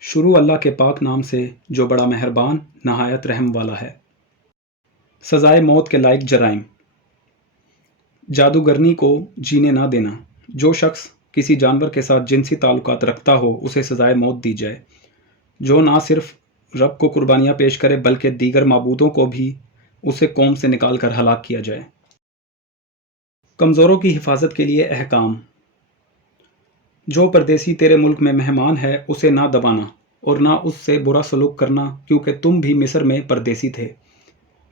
شروع اللہ کے پاک نام سے جو بڑا مہربان نہایت رحم والا ہے۔ سزائے موت کے لائق جرائم۔ جادوگرنی کو جینے نہ دینا۔ جو شخص کسی جانور کے ساتھ جنسی تعلقات رکھتا ہو اسے سزائے موت دی جائے۔ جو نہ صرف رب کو قربانیاں پیش کرے بلکہ دیگر معبودوں کو بھی اسے قوم سے نکال کر ہلاک کیا جائے۔ کمزوروں کی حفاظت کے لیے احکام۔ جو پردیسی تیرے ملک میں مہمان ہے اسے نہ دبانا اور نہ اس سے برا سلوک کرنا کیونکہ تم بھی مصر میں پردیسی تھے۔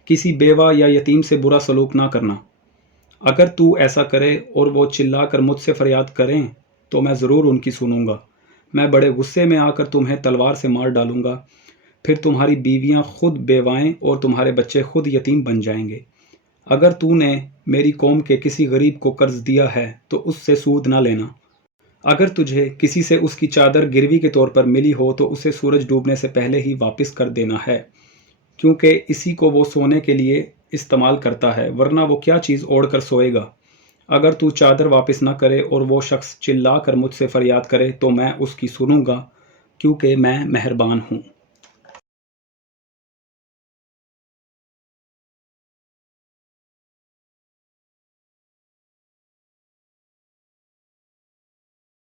کسی بیوہ یا یتیم سے برا سلوک نہ کرنا۔ اگر تو ایسا کرے اور وہ چلا کر مجھ سے فریاد کریں تو میں ضرور ان کی سنوں گا۔ میں بڑے غصے میں آ کر تمہیں تلوار سے مار ڈالوں گا، پھر تمہاری بیویاں خود بیوائیں اور تمہارے بچے خود یتیم بن جائیں گے۔ اگر تو نے میری قوم کے کسی غریب کو قرض دیا ہے تو اس سے سود نہ لینا۔ اگر تجھے کسی سے اس کی چادر گروی کے طور پر ملی ہو تو اسے سورج ڈوبنے سے پہلے ہی واپس کر دینا ہے، کیونکہ اسی کو وہ سونے کے لیے استعمال کرتا ہے، ورنہ وہ کیا چیز اوڑھ کر سوئے گا۔ اگر تو چادر واپس نہ کرے اور وہ شخص چلا کر مجھ سے فریاد کرے تو میں اس کی سنوں گا، کیونکہ میں مہربان ہوں۔